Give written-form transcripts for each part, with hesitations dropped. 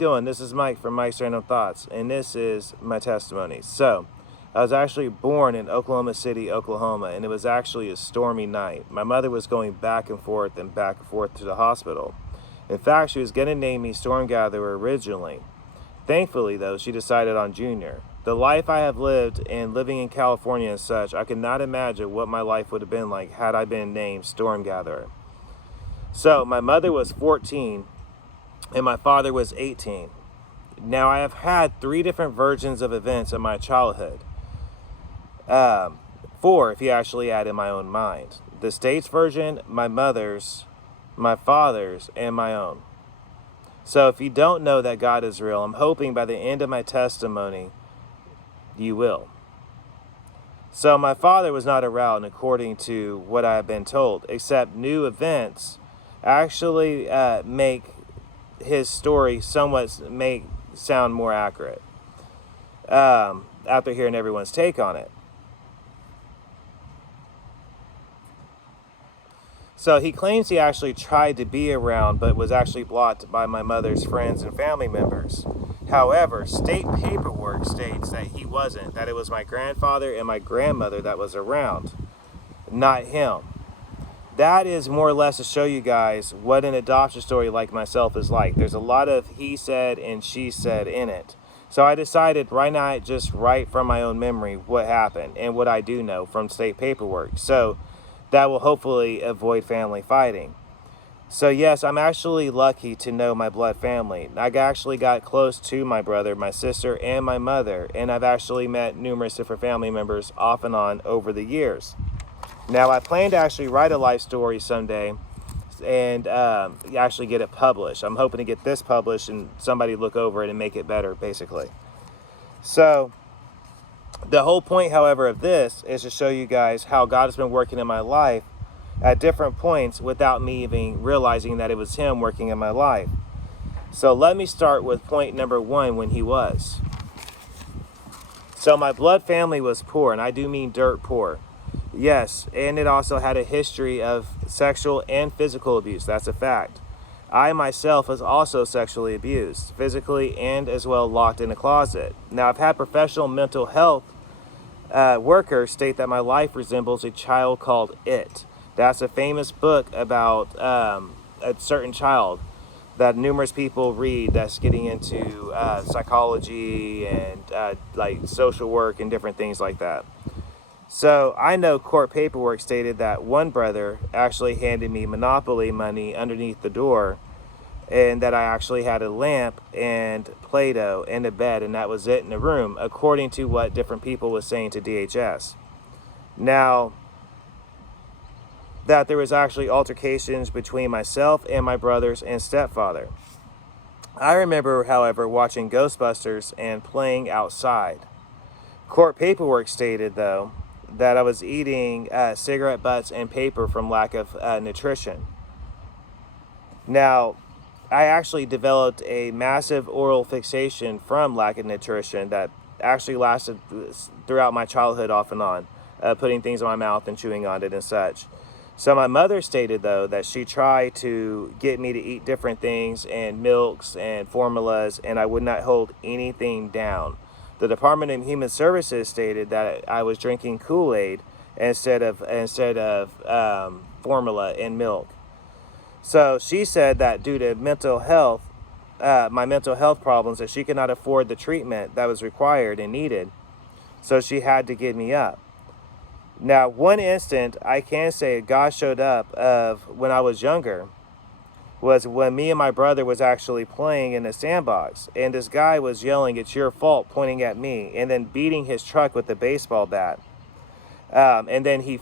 doing? This is Mike from Mike's Random Thoughts, and this is my testimony. So, I was actually born in Oklahoma City, Oklahoma, and it was actually a stormy night. My mother was going back and forth to the hospital. In fact, she was going to name me Storm Gatherer originally. Thankfully, though, she decided on Junior. The life I have lived and living in California and such, I could not imagine what my life would have been like had I been named Storm Gatherer. So, my mother was 14, and my father was 18. Now, I have had 3 different versions of events in my childhood. 4 if you actually add in my own mind. The state's version, my mother's, my father's, and my own. So if you don't know that God is real, I'm hoping by the end of my testimony, you will. So my father was not around according to what I have been told, except new events actually make his story sound more accurate after hearing everyone's take on it. So he claims he actually tried to be around, but was actually blocked by my mother's friends and family members. However, state paperwork states that he wasn't, that it was my grandfather and my grandmother that was around, not him. That is more or less to show you guys what an adoption story like myself is like. There's a lot of he said and she said in it. So I decided why not just write from my own memory what happened and what I do know from state paperwork. So that will hopefully avoid family fighting. So yes, I'm actually lucky to know my blood family. I actually got close to my brother, my sister, and my mother, and I've actually met numerous different family members off and on over the years. Now, I plan to actually write a life story someday and actually get it published. I'm hoping to get this published and somebody look over it and make it better, basically. So the whole point, however, of this is to show you guys how God has been working in my life at different points without me even realizing that it was him working in my life. So let me start with point number 1, when he was. So my blood family was poor, and I do mean dirt poor. Yes, and it also had a history of sexual and physical abuse. That's a fact. I myself was also sexually abused, physically and as well locked in a closet. Now, I've had professional mental health workers state that my life resembles a child called It. That's a famous book about a certain child that numerous people read that's getting into psychology and like social work and different things like that. So I know court paperwork stated that one brother actually handed me Monopoly money underneath the door, and that I actually had a lamp and Play-Doh and a bed, and that was it in the room, according to what different people was saying to DHS. Now, that there was actually altercations between myself and my brothers and stepfather. I remember, however, watching Ghostbusters and playing outside. Court paperwork stated, though, that I was eating cigarette butts and paper from lack of nutrition. Now, I actually developed a massive oral fixation from lack of nutrition that actually lasted throughout my childhood off and on, putting things in my mouth and chewing on it and such. So my mother stated, though, that she tried to get me to eat different things and milks and formulas, and I would not hold anything down. The Department of Human Services stated that I was drinking Kool-Aid instead of formula and milk. So she said that due to mental health, my mental health problems, that she could not afford the treatment that was required and needed. So she had to get me up. Now, one instant I can say God showed up of when I was younger was when me and my brother was actually playing in a sandbox, and this guy was yelling, "It's your fault," pointing at me, and then beating his truck with a baseball bat. And then he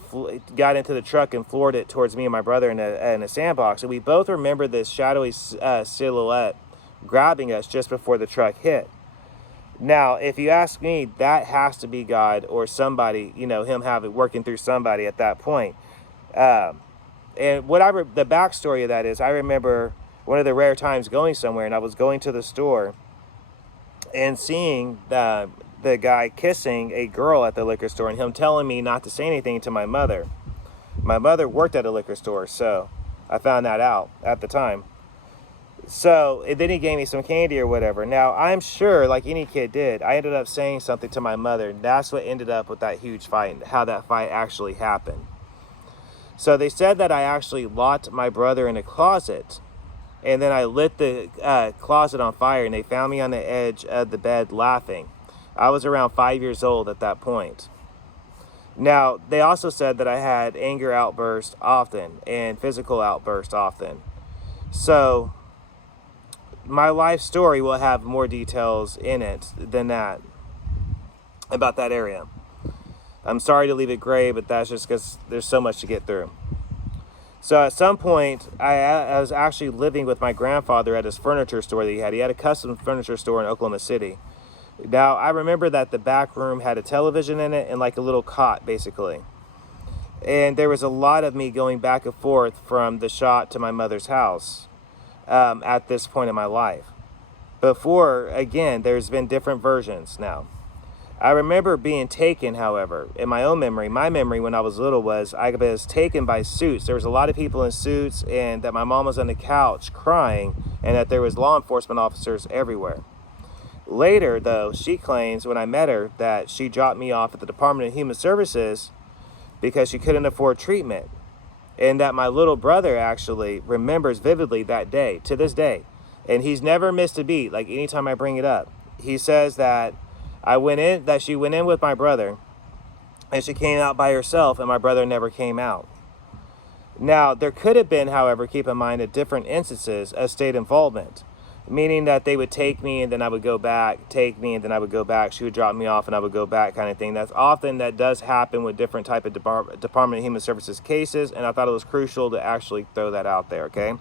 got into the truck and floored it towards me and my brother in a sandbox. And we both remember this shadowy silhouette grabbing us just before the truck hit. Now, if you ask me, that has to be God or somebody, him working through somebody at that point. And the backstory of that is, I remember one of the rare times going somewhere, and I was going to the store and seeing the guy kissing a girl at the liquor store, and him telling me not to say anything to my mother. My mother worked at a liquor store, so I found that out at the time. So and then he gave me some candy or whatever. Now, I'm sure, like any kid did, I ended up saying something to my mother. And that's what ended up with that huge fight and how that fight actually happened. So they said that I actually locked my brother in a closet. And then I lit the closet on fire, and they found me on the edge of the bed laughing. I was around 5 years old at that point. Now, they also said that I had anger outbursts often and physical outbursts often. So my life story will have more details in it than that about that area. I'm sorry to leave it gray, but that's just because there's so much to get through. So at some point, I was actually living with my grandfather at his furniture store that he had. He had a custom furniture store in Oklahoma City. Now, I remember that the back room had a television in it and like a little cot, basically. And there was a lot of me going back and forth from the shop to my mother's house at this point in my life. Before, again, there's been different versions now. I remember being taken, however, in my own memory. My memory when I was little was I was taken by suits. There was a lot of people in suits, and that my mom was on the couch crying, and that there was law enforcement officers everywhere. Later, though, she claims when I met her that she dropped me off at the Department of Human Services because she couldn't afford treatment. And that my little brother actually remembers vividly that day, to this day. And he's never missed a beat, like anytime I bring it up. He says that she went in with my brother, and she came out by herself, and my brother never came out. Now, there could have been, however, keep in mind, at different instances of state involvement, meaning that they would take me and then I would go back, take me and then I would go back, she would drop me off and I would go back, kind of thing. That does happen with different type of Department of Human Services cases, and I thought it was crucial to actually throw that out there, okay?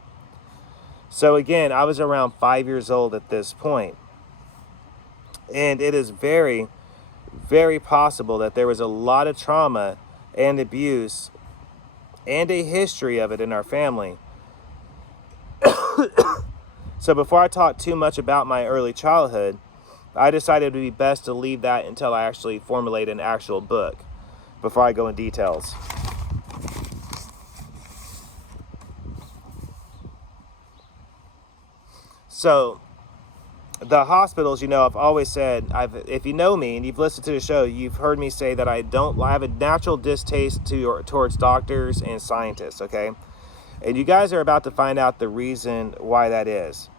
So again, I was around 5 years old at this point. And it is very, very possible that there was a lot of trauma and abuse and a history of it in our family. So before I talk too much about my early childhood, I decided it would be best to leave that until I actually formulate an actual book before I go in details. So the hospitals, I've always said, if you know me and you've listened to the show, you've heard me say that I have a natural distaste towards doctors and scientists, okay? And you guys are about to find out the reason why that is.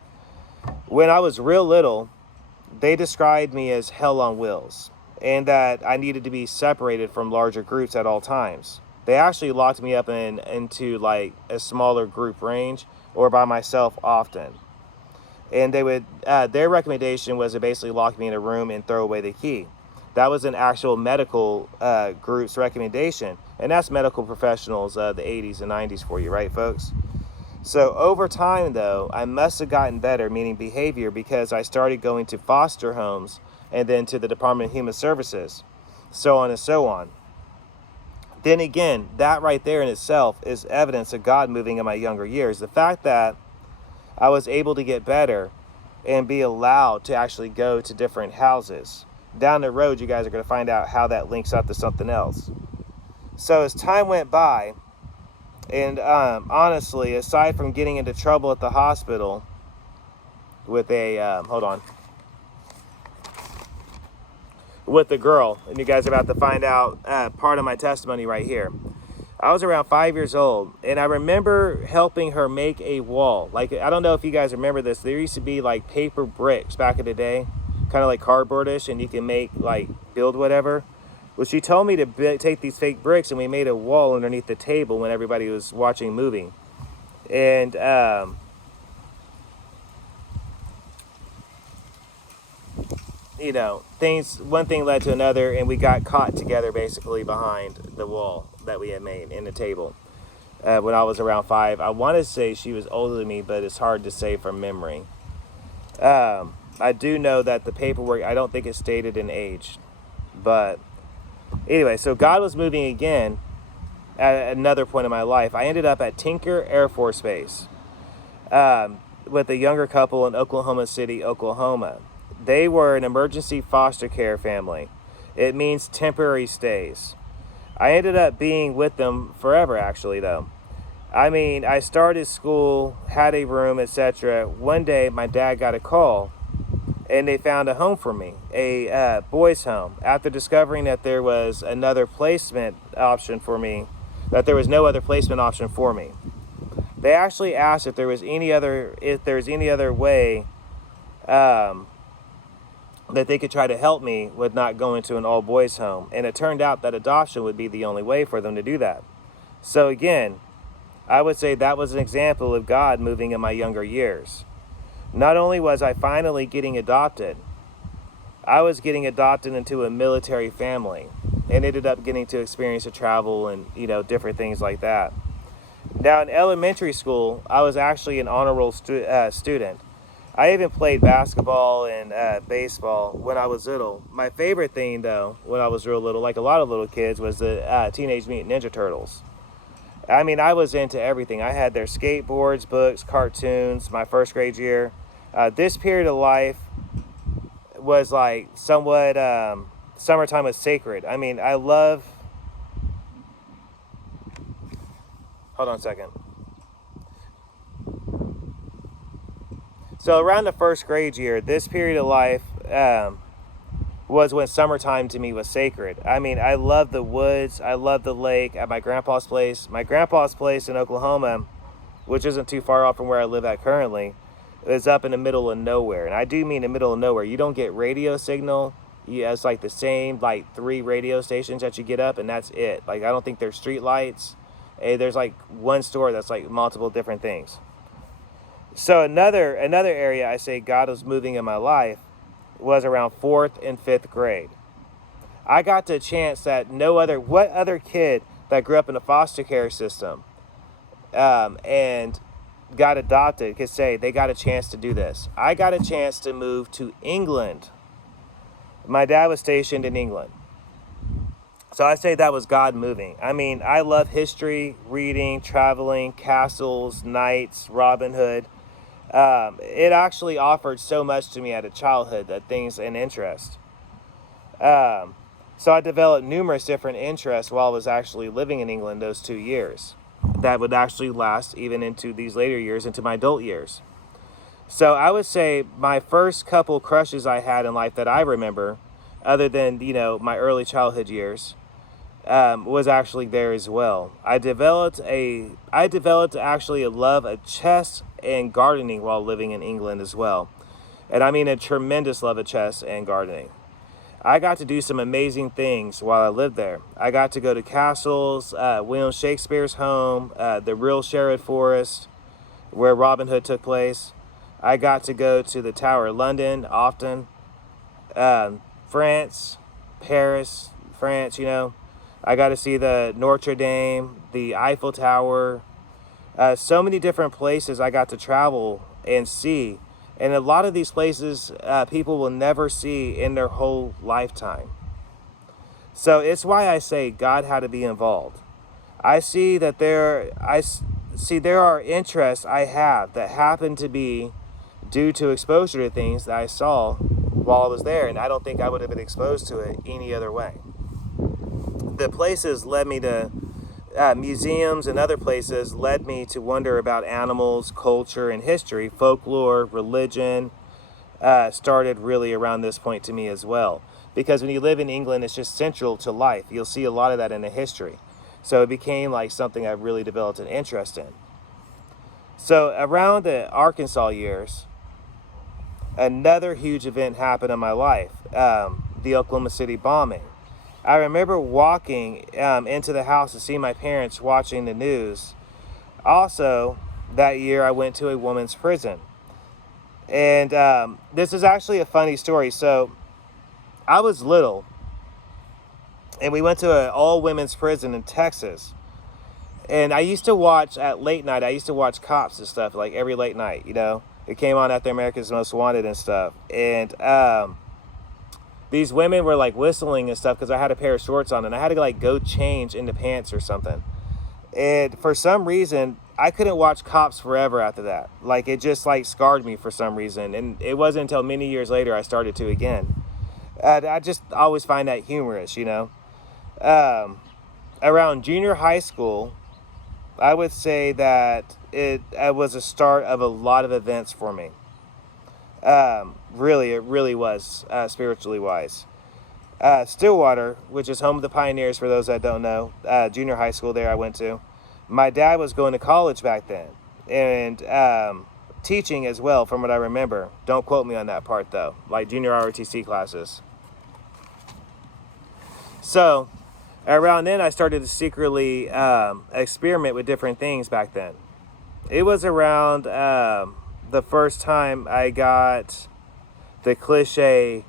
When I was real little, they described me as hell on wheels, and that I needed to be separated from larger groups at all times. They actually locked me up into like a smaller group range or by myself often. And they would, their recommendation was to basically lock me in a room and throw away the key. That was an actual medical group's recommendation. And that's medical professionals, the 80s and 90s for you, right, folks? So over time, though, I must have gotten better, meaning behavior, because I started going to foster homes and then to the Department of Human Services, so on and so on. Then again, that right there in itself is evidence of God moving in my younger years. The fact that I was able to get better and be allowed to actually go to different houses. Down the road, you guys are going to find out how that links up to something else. So as time went by, and honestly, aside from getting into trouble at the hospital with with the girl, and you guys are about to find out part of my testimony right here. I was around 5 years old, and I remember helping her make a wall. Like, I don't know if you guys remember this. There used to be like paper bricks back in the day, kind of like cardboardish, and you can build whatever. Well, she told me to take these fake bricks, and we made a wall underneath the table when everybody was watching a movie. And one thing led to another, and we got caught together basically behind the wall that we had made in the table when I was around 5. I want to say she was older than me, but it's hard to say from memory. I do know that the paperwork, I don't think it stated an age. But anyway, so God was moving again at another point in my life. I ended up at Tinker Air Force Base with a younger couple in Oklahoma City, Oklahoma. They were an emergency foster care family. It means temporary stays. I ended up being with them forever, actually, though. I mean, I started school, had a room, etc. One day, my dad got a call, and they found a home for me, a boys' home. After discovering that there was another placement option for me, that there was no other placement option for me, they actually asked if there was any other way that they could try to help me with not going to an all boys home. And it turned out that adoption would be the only way for them to do that. So again, I would say that was an example of God moving in my younger years. Not only was I finally getting adopted, I was getting adopted into a military family and ended up getting to experience the travel and, different things like that. Now in elementary school, I was actually an honor roll student. I even played basketball and baseball when I was little. My favorite thing, though, when I was real little, like a lot of little kids, was the Teenage Mutant Ninja Turtles. I mean, I was into everything. I had their skateboards, books, cartoons, my first grade year. This period of life was like somewhat, summertime was sacred. I mean, hold on a second. So around the first grade year, this period of life was when summertime to me was sacred. I mean, I loved the woods. I loved the lake at my grandpa's place. My grandpa's place in Oklahoma, which isn't too far off from where I live at currently, is up in the middle of nowhere. And I do mean the middle of nowhere. You don't get radio signal. Yeah, it's like the same, like 3 radio stations that you get up, and that's it. Like, I don't think there's street lights. There's like one store that's like multiple different things. So another area I say God was moving in my life was around 4th and 5th grade. I got the chance that what other kid that grew up in a foster care system and got adopted could say they got a chance to do this. I got a chance to move to England. My dad was stationed in England. So I say that was God moving. I mean, I love history, reading, traveling, castles, knights, Robin Hood. It actually offered so much to me at a childhood, that things and interest. So I developed numerous different interests while I was actually living in England those 2 years. That would actually last even into these later years, into my adult years. So I would say my first couple crushes I had in life that I remember, other than, my early childhood years, was actually there as well. I developed actually a love of chess and gardening while living in England as well. And I mean a tremendous love of chess and gardening. I got to do some amazing things while I lived there. I got to go to castles, William Shakespeare's home, the real Sherwood Forest, where Robin Hood took place. I got to go to the Tower of London often. France, Paris, France, I got to see the Notre Dame, the Eiffel Tower, so many different places I got to travel and see. And a lot of these places people will never see in their whole lifetime. So it's why I say God had to be involved. I see that there are interests I have that happen to be due to exposure to things that I saw while I was there. And I don't think I would have been exposed to it any other way. The places led me to museums, and other places led me to wonder about animals, culture, and history. Folklore, religion started really around this point to me as well. Because when you live in England, it's just central to life. You'll see a lot of that in the history. So it became like something I really developed an interest in. So around the Arkansas years, another huge event happened in my life, the Oklahoma City bombing. I remember walking into the house to see my parents watching the news. Also, that year I went to a women's prison. And this is actually a funny story. So I was little, and we went to an all-women's prison in Texas. And I used to watch at late night, I used to watch Cops and stuff, like every late night, It came on after America's Most Wanted and stuff. And these women were like whistling and stuff because I had a pair of shorts on, and I had to like go change into pants or something. And for some reason, I couldn't watch Cops forever after that. Like, it just like scarred me for some reason. And it wasn't until many years later I started to again. I just always find that humorous, Around junior high school, I would say that it was a start of a lot of events for me. Really, it really was, spiritually wise. Stillwater, which is home of the Pioneers, for those that don't know, junior high school there I went to. My dad was going to college back then, and teaching as well, from what I remember. Don't quote me on that part, though, like junior ROTC classes. So, around then, I started to secretly experiment with different things back then. It was around the first time I got the cliche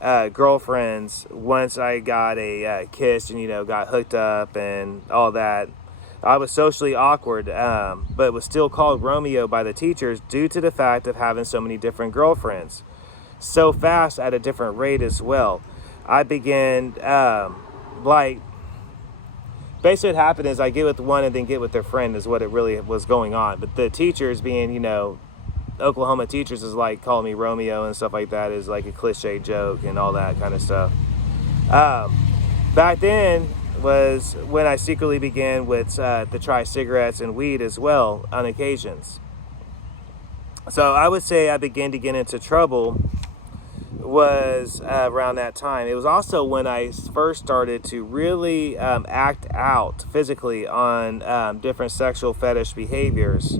girlfriends once I got a kiss and, got hooked up and all that. I was socially awkward, but was still called Romeo by the teachers due to the fact of having so many different girlfriends. So fast at a different rate as well. I began, basically what happened is I get with one and then get with their friend is what it really was going on. But the teachers being, Oklahoma teachers is like calling me Romeo and stuff like that is like a cliche joke and all that kind of stuff. Back then was when I secretly began with to try cigarettes and weed as well on occasions. So I would say I began to get into trouble was around that time. It was also when I first started to really act out physically on different sexual fetish behaviors.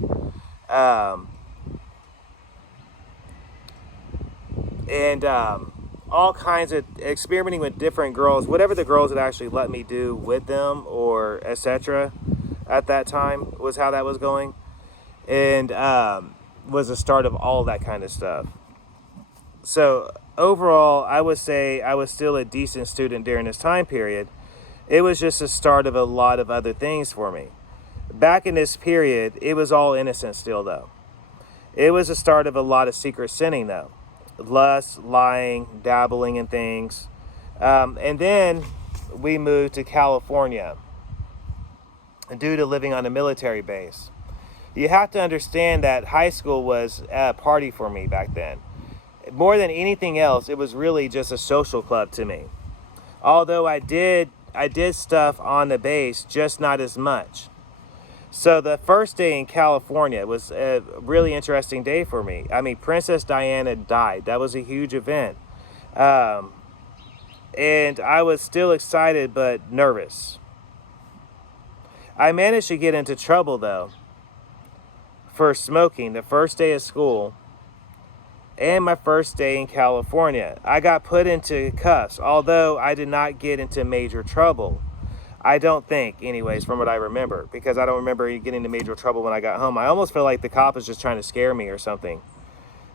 And all kinds of experimenting with different girls, whatever the girls would actually let me do with them or etc. at that time was how that was going. And was the start of all that kind of stuff. So overall, I would say I was still a decent student during this time period. It was just the start of a lot of other things for me. Back in this period, it was all innocent still, though. It was the start of a lot of secret sinning, though. Lust, lying, dabbling in things. And then we moved to California due to living on a military base. You have to understand that high school was a party for me back then. More than anything else, it was really just a social club to me. Although I did stuff on the base, just not as much. So the first day in California was a really interesting day for me. I mean, Princess Diana died. That was a huge event. And I was still excited but nervous. I managed to get into trouble, though, for smoking the first day of school and my first day in California. I got put into cuffs, although I did not get into major trouble. I don't think, anyways, from what I remember, because I don't remember getting into major trouble when I got home. I almost feel like the cop was just trying to scare me or something.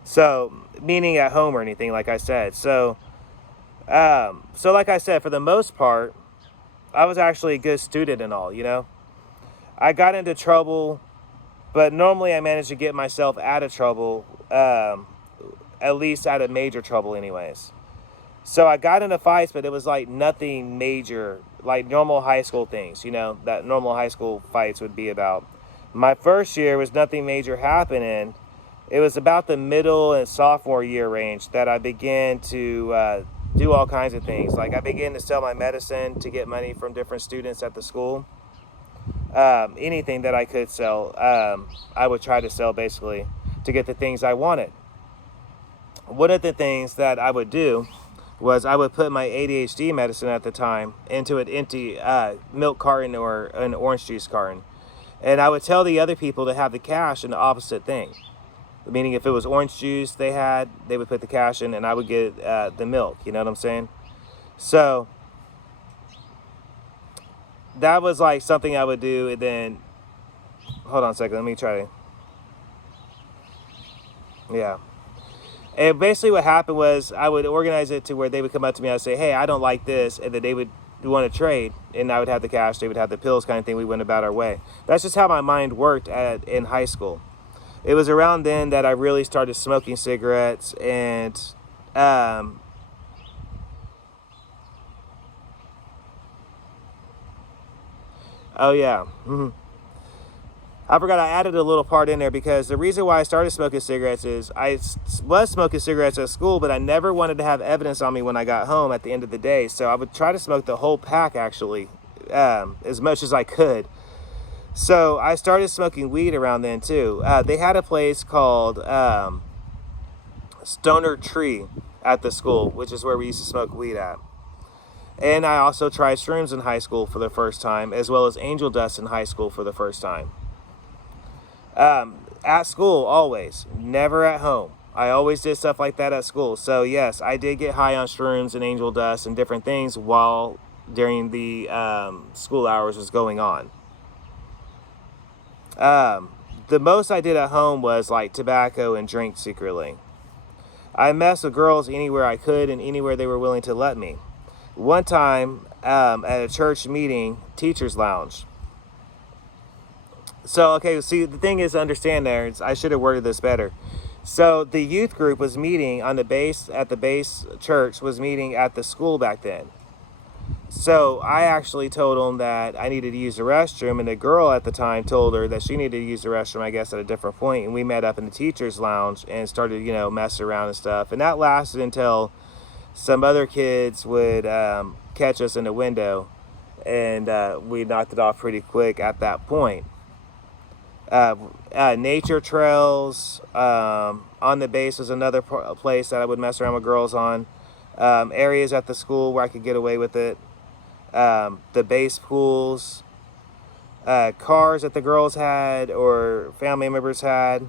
So, meaning at home or anything, like I said. So like I said, for the most part, I was actually a good student and all, I got into trouble, but normally I managed to get myself out of trouble, at least out of major trouble anyways. So I got into fights, but it was like nothing major, like normal high school things, that normal high school fights would be about. My first year was nothing major happening. It was about the middle and sophomore year range that I began to do all kinds of things. Like I began to sell my medicine to get money from different students at the school. Anything that I could sell, I would try to sell basically to get the things I wanted. One of the things that I would do was I would put my ADHD medicine at the time into an empty milk carton or an orange juice carton. And I would tell the other people to have the cash in the opposite thing. Meaning if it was orange juice they would put the cash in and I would get the milk, you know what I'm saying? So that was like something I would do. And then, hold on a second, let me try to, yeah. And basically what happened was I would organize it to where they would come up to me and I'd say, hey, I don't like this. And then they would want to trade and I would have the cash, they would have the pills kind of thing. We went about our way. That's just how my mind worked in high school. It was around then that I really started smoking cigarettes and oh yeah. I forgot I added a little part in there because the reason why I started smoking cigarettes is I was smoking cigarettes at school, but I never wanted to have evidence on me when I got home at the end of the day. So I would try to smoke the whole pack actually, as much as I could. So I started smoking weed around then too. They had a place called Stoner Tree at the school, which is where we used to smoke weed at. And I also tried shrooms in high school for the first time, as well as angel dust in high school for the first time. At school, always. Never at home. I always did stuff like that at school. So yes, I did get high on shrooms and angel dust and different things while during the school hours was going on. The most I did at home was like tobacco and drink secretly. I messed with girls anywhere I could and anywhere they were willing to let me. One time at a church meeting, teacher's lounge. So, okay, see, the thing is to understand there, I should have worded this better. So the youth group was meeting on the base, at the base church, was meeting at the school back then. So I actually told them that I needed to use the restroom, and the girl at the time told her that she needed to use the restroom, I guess, at a different point. And we met up in the teacher's lounge and started, messing around and stuff. And that lasted until some other kids would catch us in the window, and we knocked it off pretty quick at that point. Nature trails on the base was another place that I would mess around with girls on. Areas at the school where I could get away with it. The base pools, cars that the girls had or family members had.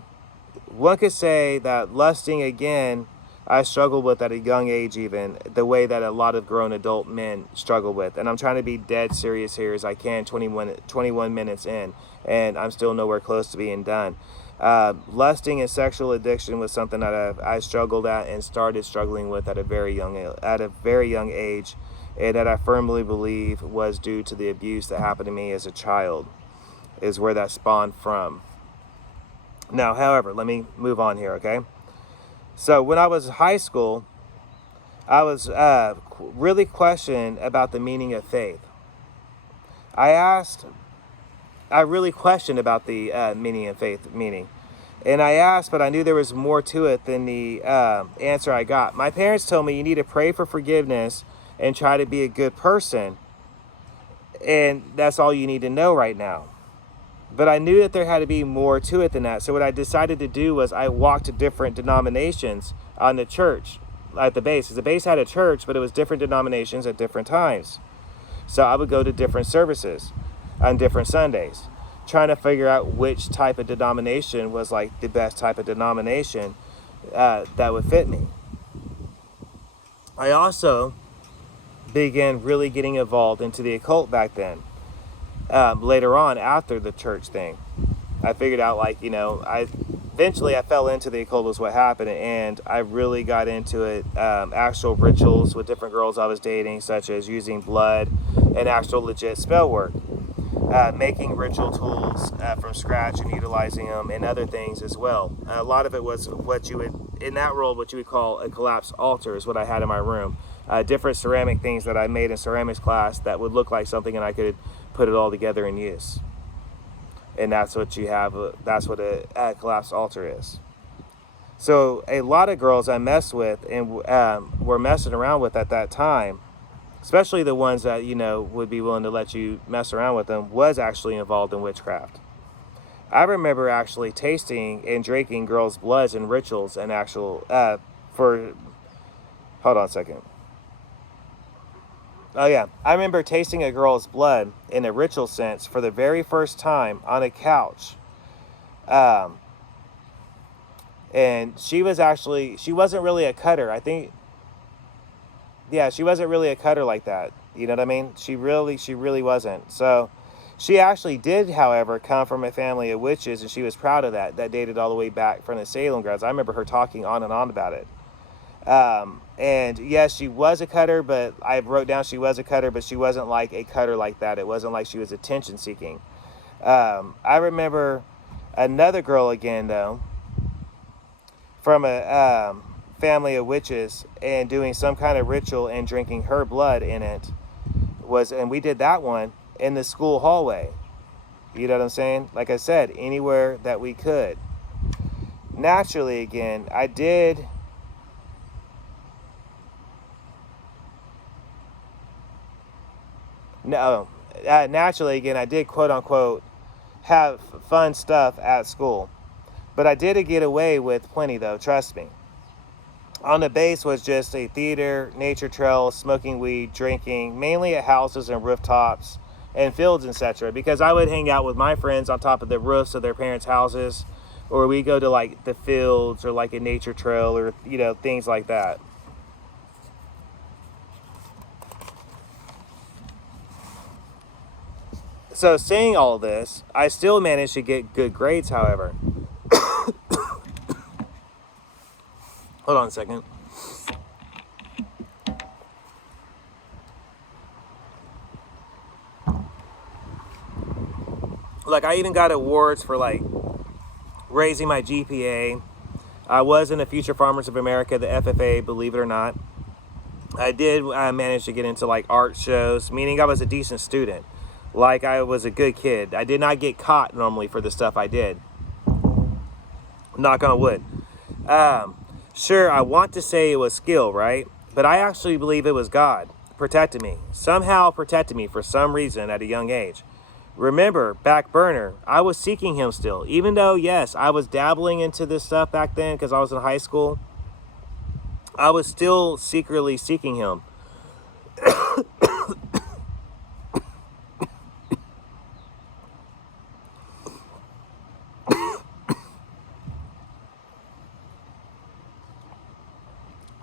One could say that lusting, again, I struggled with at a young age, even the way that a lot of grown adult men struggle with. And I'm trying to be dead serious here as I can, 21 minutes in, and I'm still nowhere close to being done. Lusting and sexual addiction was something that I struggled at and started struggling with at a very young age, and that I firmly believe was due to the abuse that happened to me as a child, is where that spawned from. Now, however, let me move on here, okay? So when I was in high school, I was really questioned about the meaning of faith. I really questioned about the meaning of faith, And I asked, but I knew there was more to it than the answer I got. My parents told me you need to pray for forgiveness and try to be a good person. And that's all you need to know right now. But I knew that there had to be more to it than that. So what I decided to do was I walked to different denominations on the church at the base. Because the base had a church, but it was different denominations at different times. So I would go to different services on different Sundays, trying to figure out which type of denomination was like the best type of denomination that would fit me. I also began really getting involved into the occult back then. Later on, after the church thing, I figured out, eventually I fell into the occult is what happened, and I really got into it. Actual rituals with different girls I was dating, such as using blood and actual legit spell work, making ritual tools from scratch and utilizing them, and other things as well. A lot of it was what you would call a collapsed altar is what I had in my room. Different ceramic things that I made in ceramics class that would look like something, and I could put it all together in use. And that's what you have. That's what a collapsed altar is. So a lot of girls I messed with and were messing around with at that time, especially the ones that would be willing to let you mess around with them, was actually involved in witchcraft. I remember actually tasting and drinking girls' bloods and rituals and hold on a second. Oh yeah, I remember tasting a girl's blood in a ritual sense for the very first time on a couch. And she wasn't really a cutter. I think, yeah, she wasn't really a cutter like that. You know what I mean? She really wasn't. So she actually did, however, come from a family of witches, and she was proud of that. That dated all the way back from the Salem grounds. I remember her talking on and on about it. And yes, she was a cutter, but I wrote down she was a cutter, but she wasn't like a cutter like that. It wasn't like she was attention seeking. I remember another girl again, though, from a family of witches, and doing some kind of ritual and drinking her blood in it and we did that one in the school hallway. You know what I'm saying? Like I said, anywhere that we could. Naturally, again, I did naturally, again, I did quote unquote have fun stuff at school. But I did get away with plenty though, trust me. On the base was just a theater, nature trail, smoking weed, drinking, mainly at houses and rooftops and fields, etc. Because I would hang out with my friends on top of the roofs of their parents' houses, or we go to like the fields or like a nature trail or, you know, things like that. So saying all this, I still managed to get good grades, however. Hold on a second. Like, I even got awards for like raising my GPA. I was in the Future Farmers of America, the FFA, believe it or not. I did manage to get into like art shows, meaning I was a decent student. Like, I was a good kid. I did not get caught normally for the stuff I did. Knock on wood. Sure, I want to say it was skill, right? But I actually believe it was God protecting me. Somehow protected me for some reason at a young age. Remember, back burner, I was seeking him still. Even though, yes, I was dabbling into this stuff back then because I was in high school, I was still secretly seeking him.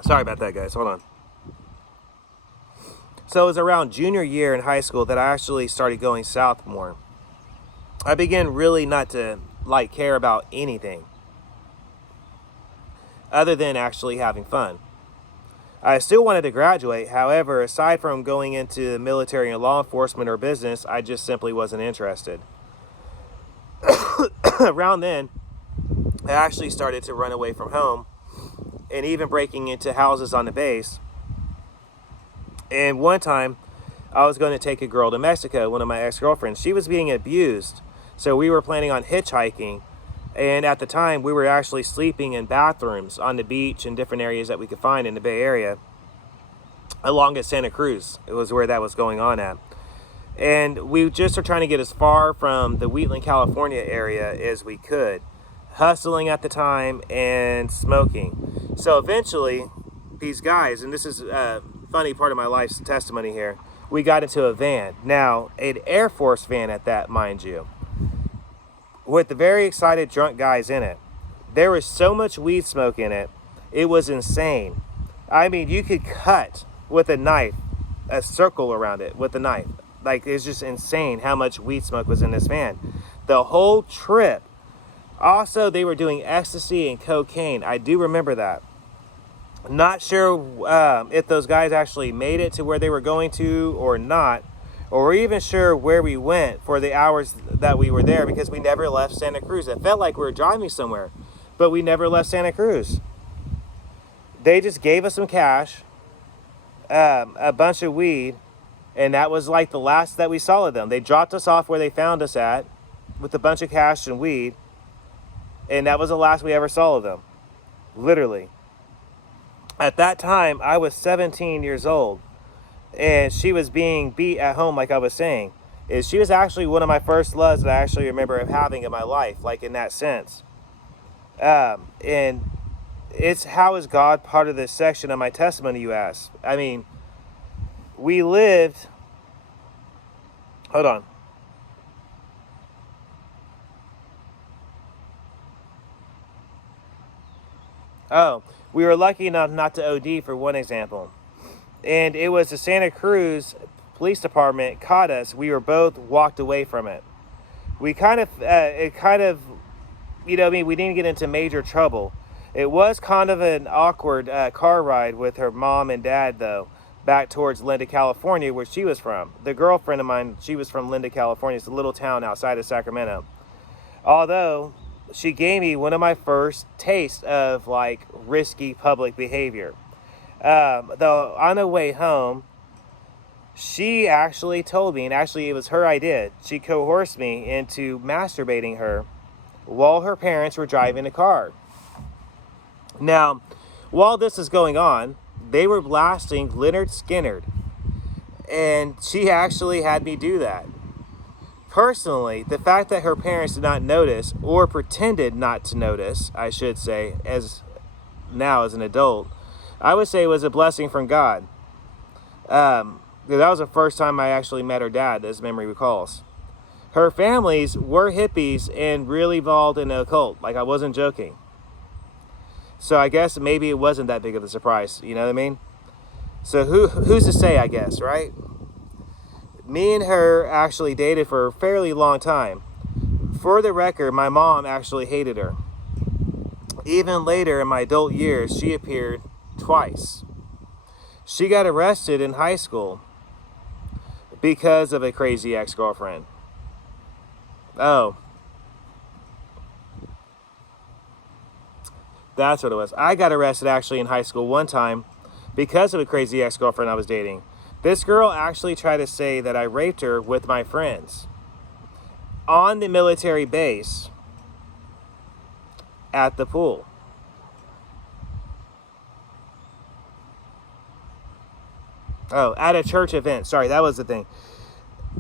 Sorry about that, guys. Hold on. So it was around junior year in high school that I actually started going south more. I began really not to like care about anything other than actually having fun. I still wanted to graduate. However, aside from going into the military and law enforcement or business, I just simply wasn't interested. Around then, I actually started to run away from home and even breaking into houses on the base. And one time, I was going to take a girl to Mexico, one of my ex-girlfriends. She was being abused, so we were planning on hitchhiking. And at the time, we were actually sleeping in bathrooms on the beach and different areas that we could find in the Bay Area. Along at Santa Cruz, it was where that was going on at. And we just were trying to get as far from the Wheatland, California area as we could. Hustling at the time and smoking. So eventually, these guys, and this is a funny part of my life's testimony here, we got into a van. Now, an Air Force van at that, mind you, with the very excited drunk guys in it. There was so much weed smoke in it, it was insane. I mean, you could cut with a knife a circle around it with a knife. Like, it's just insane how much weed smoke was in this van. The whole trip. Also, they were doing ecstasy and cocaine. I do remember that. Not sure if those guys actually made it to where they were going to or not, or even sure where we went for the hours that we were there, because we never left Santa Cruz. It felt like we were driving somewhere, but we never left Santa Cruz. They just gave us some cash, a bunch of weed, and that was like the last that we saw of them. They dropped us off where they found us at with a bunch of cash and weed, and that was the last we ever saw of them. Literally. At that time, I was 17 years old, and she was being beat at home, like I was saying. She was actually one of my first loves that I actually remember of having in my life, like in that sense. And it's, how is God part of this section of my testimony, you ask? I mean, we lived... Hold on. Oh, we were lucky enough not to OD, for one example. And it was the Santa Cruz Police Department caught us. We were both walked away from it. We kind of, you know what I mean, we didn't get into major trouble. It was kind of an awkward car ride with her mom and dad, though, back towards Linda, California, where she was from. The girlfriend of mine, she was from Linda, California. It's a little town outside of Sacramento. Although, she gave me one of my first tastes of, like, risky public behavior. Though, on the way home, she actually told me, and actually it was her idea, she coerced me into masturbating her while her parents were driving the car. Now, while this is going on, they were blasting Leonard Skinner, and she actually had me do that. Personally, the fact that her parents did not notice, or pretended not to notice, I should say, as an adult, I would say was a blessing from God. That was the first time I actually met her dad, as memory recalls. Her families were hippies and really involved in the occult. Like, I wasn't joking. So I guess maybe it wasn't that big of a surprise. You know what I mean? So who's to say, I guess, right? Me and her actually dated for a fairly long time. For the record, my mom actually hated her. Even later in my adult years, she appeared twice. She got arrested in high school because of a crazy ex-girlfriend. Oh. That's what it was. I got arrested actually in high school one time because of a crazy ex-girlfriend I was dating. This girl actually tried to say that I raped her with my friends on the military base at the pool. Oh, at a church event. Sorry, that was the thing.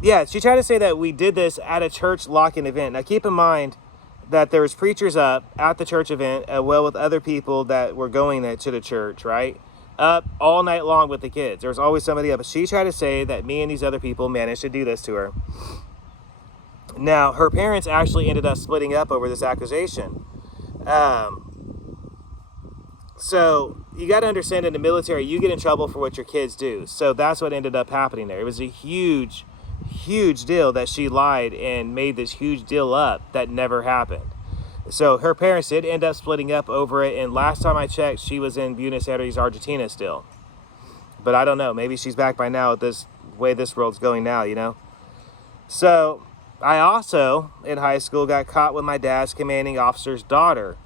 Yeah, she tried to say that we did this at a church lock-in event. Now, keep in mind that there was preachers up at the church event, well, with other people that were going to the church, right? Up all night long with the kids. There was always somebody up. She tried to say that me and these other people managed to do this to her. Now, her parents actually ended up splitting up over this accusation. So you got to understand, in the military, you get in trouble for what your kids do. So that's what ended up happening there. It was a huge deal that she lied and made this huge deal up that never happened. So her parents did end up splitting up over it. And last time I checked, she was in Buenos Aires, Argentina still. But I don't know. Maybe she's back by now with this way this world's going now, you know? So I also, in high school, got caught with my dad's commanding officer's daughter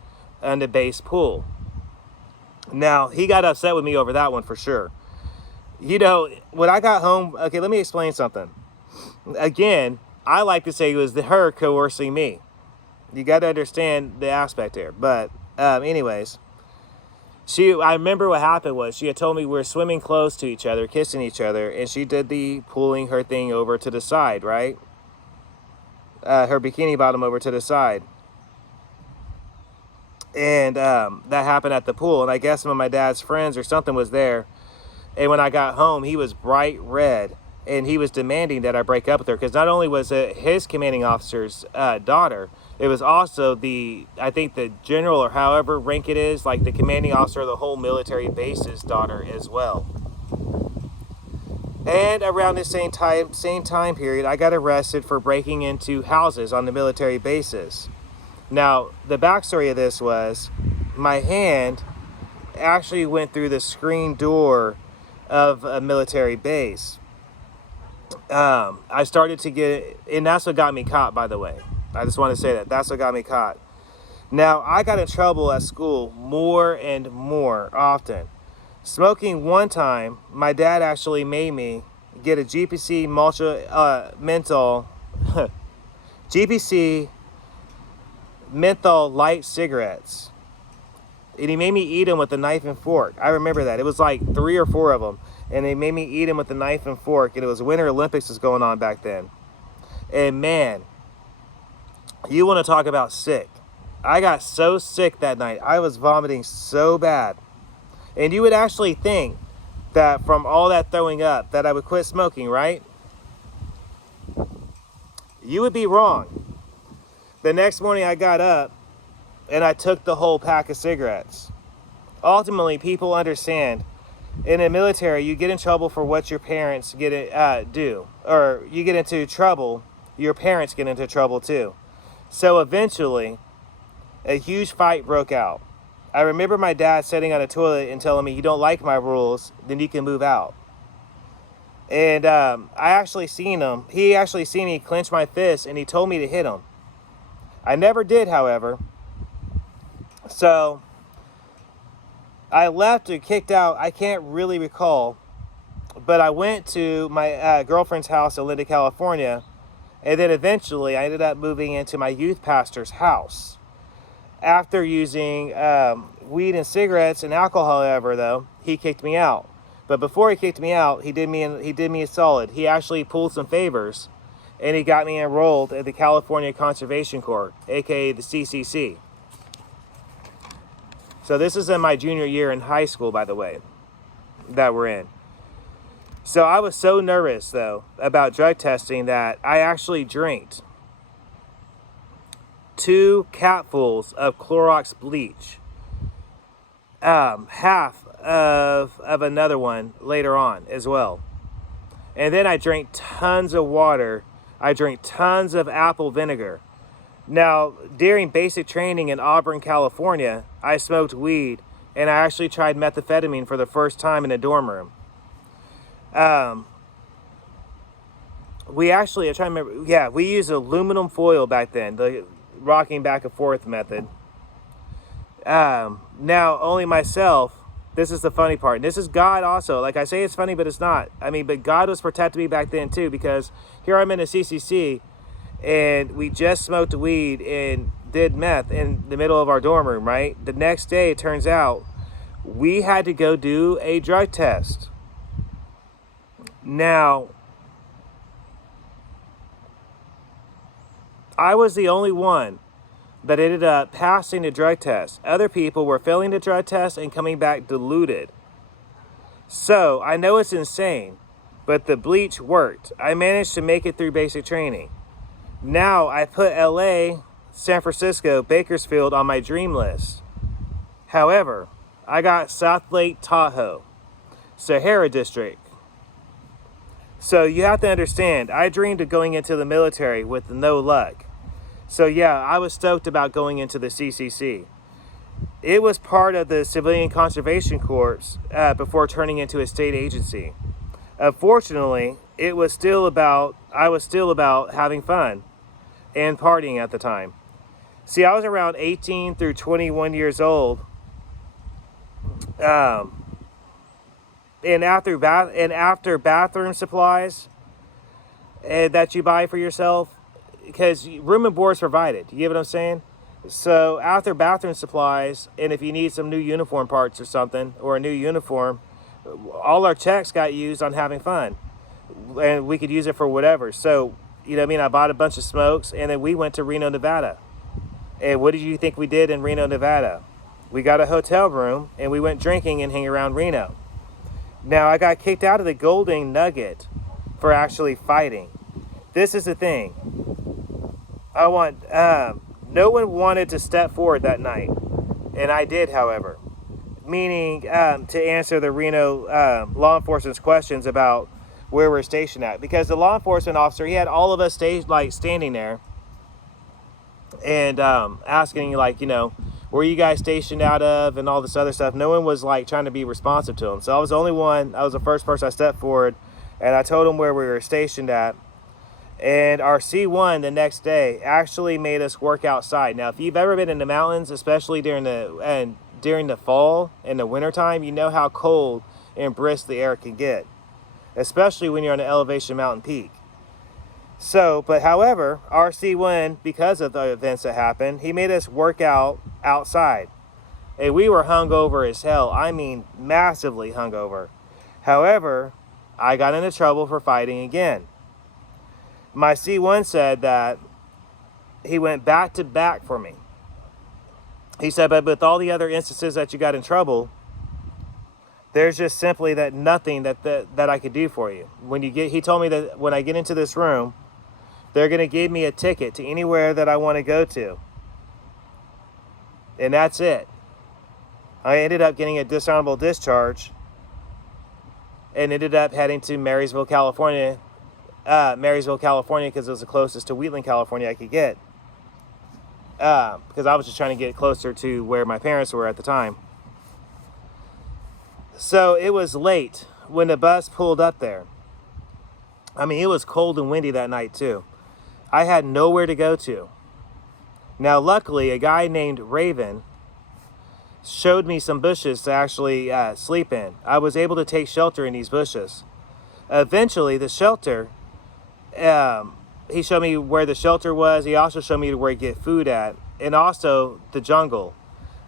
on the base pool. Now, he got upset with me over that one for sure. You know, when I got home, okay, let me explain something. Again, I like to say it was her coercing me. You got to understand the aspect there. But anyways, I remember what happened was she had told me we were swimming close to each other, kissing each other, and she did the pulling her thing over to the side, right? Her bikini bottom over to the side. And that happened at the pool. And I guess some of my dad's friends or something was there. And when I got home, he was bright red. And he was demanding that I break up with her. Because not only was it his commanding officer's daughter, it was also I think the general, or however rank it is, like the commanding officer of the whole military base's daughter as well. And around the same time period, I got arrested for breaking into houses on the military bases. Now, the backstory of this was my hand actually went through the screen door of a military base. I started to get, and that's what got me caught, by the way. I just want to say that. That's what got me caught. Now, I got in trouble at school more and more often. Smoking one time, my dad actually made me get a GPC menthol, GPC menthol light cigarettes, and he made me eat them with a knife and fork. I remember that. It was like 3 or 4 of them, and they made me eat them with a knife and fork. And it was Winter Olympics was going on back then. And man, you want to talk about sick. I got so sick that night. I was vomiting so bad. And you would actually think that from all that throwing up that I would quit smoking, right? You would be wrong. The next morning I got up and I took the whole pack of cigarettes. Ultimately, people understand, in the military, you get in trouble for what your parents do. Or you get into trouble, your parents get into trouble too. So eventually, a huge fight broke out. I remember my dad sitting on a toilet and telling me, "You don't like my rules, then you can move out." And I actually seen him. He actually seen me clench my fist, and he told me to hit him. I never did, however. So I left or kicked out. I can't really recall. But I went to my girlfriend's house in Linda, California. And then eventually I ended up moving into my youth pastor's house. After using weed and cigarettes and alcohol, however, though, he kicked me out. But before he kicked me out, he did me a solid. He actually pulled some favors and he got me enrolled at the California Conservation Corps, aka the CCC. So this is in my junior year in high school, by the way, that we're in. So I was so nervous, though, about drug testing that I actually drank 2 capfuls of Clorox bleach, half of another one later on as well. And then I drank tons of water. I drank tons of apple vinegar. Now, during basic training in Auburn, California, I smoked weed, and I actually tried methamphetamine for the first time in a dorm room. We actually, I'm trying to remember, yeah, we used aluminum foil back then, the rocking back and forth method. Now, only myself, this is the funny part, and this is God also. Like I say, it's funny, but it's not. I mean, but God was protecting me back then too, because here I'm in a CCC, and we just smoked weed and did meth in the middle of our dorm room, right? The next day, it turns out, we had to go do a drug test. Now, I was the only one that ended up passing the drug test. Other people were failing the drug test and coming back diluted. So, I know it's insane, but the bleach worked. I managed to make it through basic training. Now, I put LA, San Francisco, Bakersfield on my dream list. However, I got South Lake Tahoe, Sahara District. So you have to understand, I dreamed of going into the military with no luck. So yeah, I was stoked about going into the CCC. It was part of the Civilian Conservation Corps before turning into a state agency. Unfortunately, I was still about having fun and partying at the time. See, I was around 18 through 21 years old. And after bathroom supplies that you buy for yourself, because room and board's provided, you get what I'm saying? So after bathroom supplies, and if you need some new uniform parts or something, or a new uniform, all our checks got used on having fun, and we could use it for whatever. So, you know what I mean? I bought a bunch of smokes, and then we went to Reno, Nevada. And what did you think we did in Reno, Nevada? We got a hotel room, and we went drinking and hang around Reno. Now, I got kicked out of the Golden Nugget for actually fighting. This is the thing. No one wanted to step forward that night. And I did, however. Meaning, to answer the Reno law enforcement's questions about where we're stationed at. Because the law enforcement officer, he had all of us standing there. And asking, like, you know, where are you guys stationed out of, and all this other stuff. No one was like trying to be responsive to him. So I was the only one. I was the first person I stepped forward, and I told him where we were stationed at. And our C1 the next day actually made us work outside. Now, if you've ever been in the mountains, especially during the fall and the wintertime, you know how cold and brisk the air can get, especially when you're on an elevation mountain peak. So, but however, our C1, because of the events that happened, he made us work out outside. And we were hungover as hell. I mean, massively hungover. However, I got into trouble for fighting again. My C1 said that he went back to back for me. He said, but with all the other instances that you got in trouble, there's just simply that nothing that I could do for you. He told me that when I get into this room, they're going to give me a ticket to anywhere that I want to go to. And that's it. I ended up getting a dishonorable discharge and ended up heading to Marysville, California, because it was the closest to Wheatland, California I could get. Because I was just trying to get closer to where my parents were at the time. So it was late when the bus pulled up there. I mean, it was cold and windy that night too. I had nowhere to go to. Now, luckily, a guy named Raven showed me some bushes to actually sleep in. I was able to take shelter in these bushes. Eventually, the shelter, he showed me where the shelter was. He also showed me where to get food at. And also the jungle,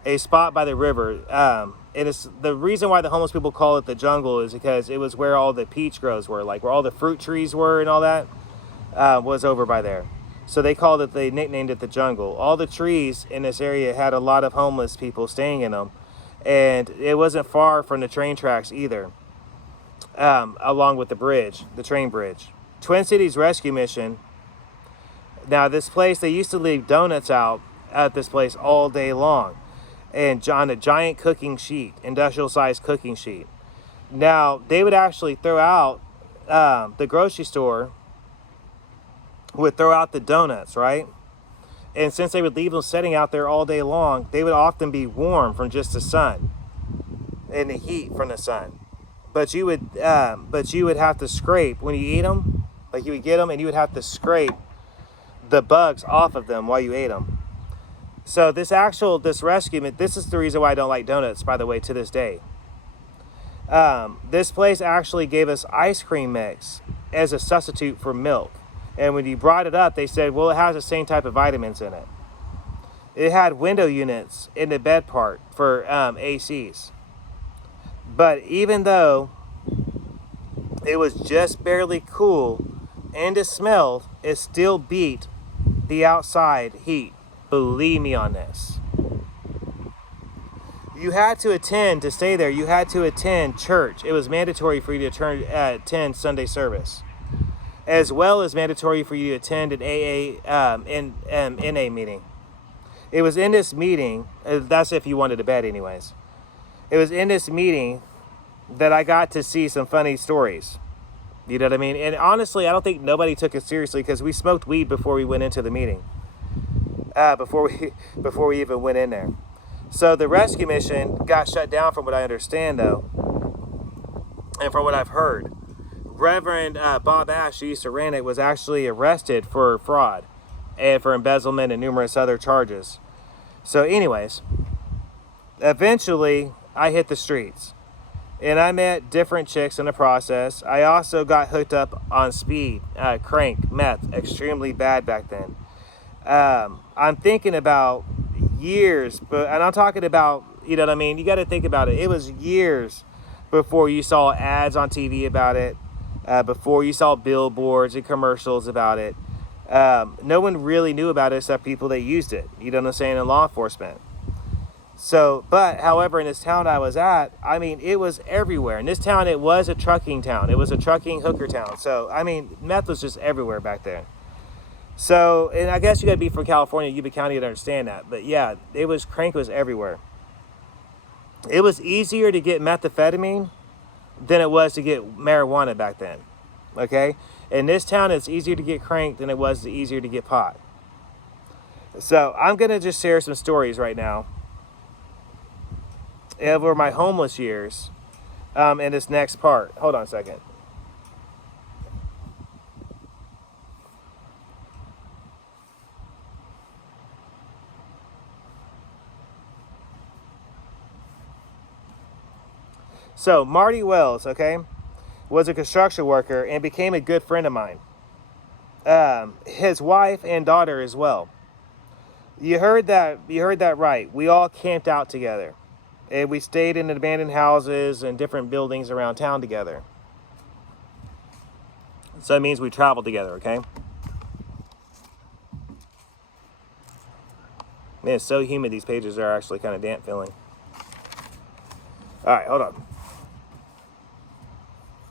a spot by the river. And it's the reason why the homeless people call it the jungle is because it was where all the peach groves were, like where all the fruit trees were and all that. was over by there. So they nicknamed it the jungle. All the trees in this area had a lot of homeless people staying in them. And it wasn't far from the train tracks either, along with the train bridge. Twin Cities Rescue Mission. Now this place, they used to leave donuts out at this place all day long. And on a giant cooking sheet, industrial sized cooking sheet. Now they would actually throw out, the grocery store would throw out the donuts, right? And since they would leave them sitting out there all day long, they would often be warm from just the sun and the heat from the sun. But you would have to scrape when you eat them. Like you would get them and you would have to scrape the bugs off of them while you ate them. So this rescue, this is the reason why I don't like donuts, by the way, to this day. This place actually gave us ice cream mix as a substitute for milk. And when you brought it up, they said, well, it has the same type of vitamins in it. It had window units in the bed part for ACs. But even though it was just barely cool and it smelled, it still beat the outside heat. Believe me on this. You had to to stay there, you had to attend church. It was mandatory for you to attend Sunday service, as well as mandatory for you to attend an NA meeting. It was in this meeting, that's if you wanted to bed anyways. It was in this meeting that I got to see some funny stories. You know what I mean? And honestly, I don't think nobody took it seriously because we smoked weed before we went into the meeting. Before we even went in there. So the rescue mission got shut down from what I understand though. And from what I've heard. Reverend Bob Ash, who used to run it, was actually arrested for fraud and for embezzlement and numerous other charges. So anyways, eventually I hit the streets and I met different chicks in the process. I also got hooked up on speed, crank, meth, extremely bad back then. I'm thinking about years, and I'm talking about, you know what I mean? You got to think about it. It was years before you saw ads on TV about it. Before you saw billboards and commercials about it. No one really knew about it except people that used it, you know what I'm saying, in law enforcement. So, but however, in this town I was at, I mean, it was everywhere. In this town, it was a trucking town. It was a trucking hooker town. So, I mean, meth was just everywhere back there. So, and I guess you gotta be from California, Yuba County, to understand that. But yeah, crank was everywhere. It was easier to get methamphetamine than it was to get marijuana back then, okay? In this town, it's easier to get crank than it was easier to get pot. So I'm gonna just share some stories right now over my homeless years in this next part. Hold on a second. So Marty Wells, okay, was a construction worker and became a good friend of mine. His wife and daughter as well. You heard that right. We all camped out together. And we stayed in abandoned houses and different buildings around town together. So that means we traveled together, okay? Man, it's so humid. These pages are actually kind of damp feeling. All right, hold on.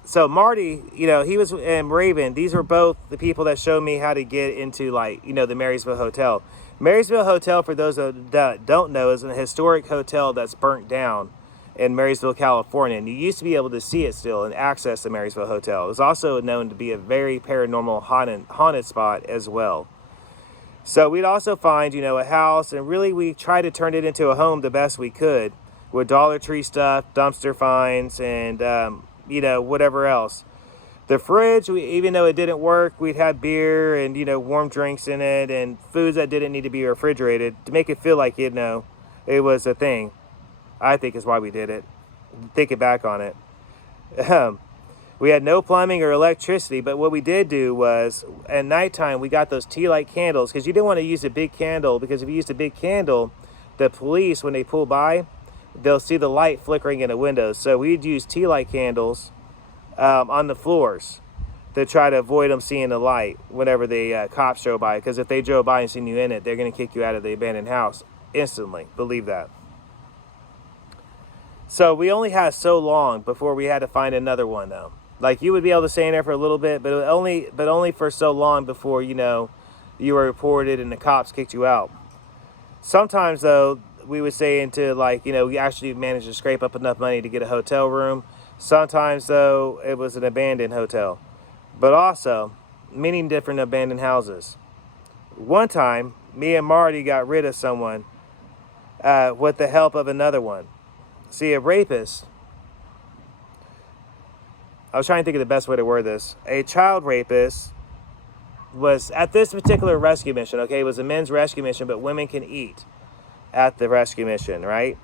So Marty, you know, he was, and Raven, these were both the people that showed me how to get into, like, you know, the Marysville Hotel. Marysville Hotel, for those that don't know, is a historic hotel that's burnt down in Marysville, California. And you used to be able to see it still and access the Marysville Hotel. It was also known to be a very paranormal haunted spot as well. So we'd also find, you know, a house, and really we tried to turn it into a home the best we could with Dollar Tree stuff, dumpster finds, and, you know, whatever else. The fridge, even though it didn't work, we'd have beer and, you know, warm drinks in it and foods that didn't need to be refrigerated to make it feel like, you know, it was a thing. I think is why we did it. Thinking back on it. We had no plumbing or electricity, but what we did do was, at nighttime, we got those tea light candles, because you didn't want to use a big candle, because if you used a big candle, the police, when they pull by, they'll see the light flickering in the windows. So we'd use tea light candles on the floors to try to avoid them seeing the light whenever the cops drove by. Because if they drove by and seen you in it, they're going to kick you out of the abandoned house instantly. Believe that. So we only had so long before we had to find another one, though. Like, you would be able to stay in there for a little bit, but only for so long before, you know, you were reported and the cops kicked you out. Sometimes, though, we would stay into, like, you know, we actually managed to scrape up enough money to get a hotel room. Sometimes, though, it was an abandoned hotel. But also, many different abandoned houses. One time, me and Marty got rid of someone with the help of another one. See, a rapist, I was trying to think of the best way to word this. A child rapist was at this particular rescue mission, okay? It was a men's rescue mission, but women can eat at the rescue mission, right?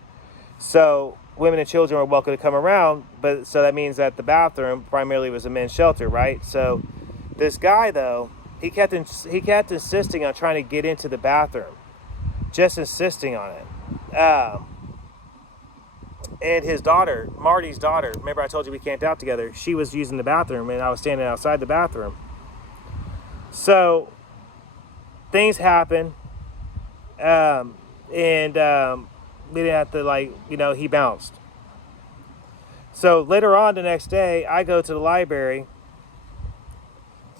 So women and children were welcome to come around, but so that means that the bathroom primarily was a men's shelter, right? So this guy, though, he kept insisting on trying to get into the bathroom, just insisting on it. And his daughter, Marty's daughter, remember I told you we camped out together, she was using the bathroom and I was standing outside the bathroom. So things happen, and we didn't have to, like, you know, he bounced. So later on the next day, I go to the library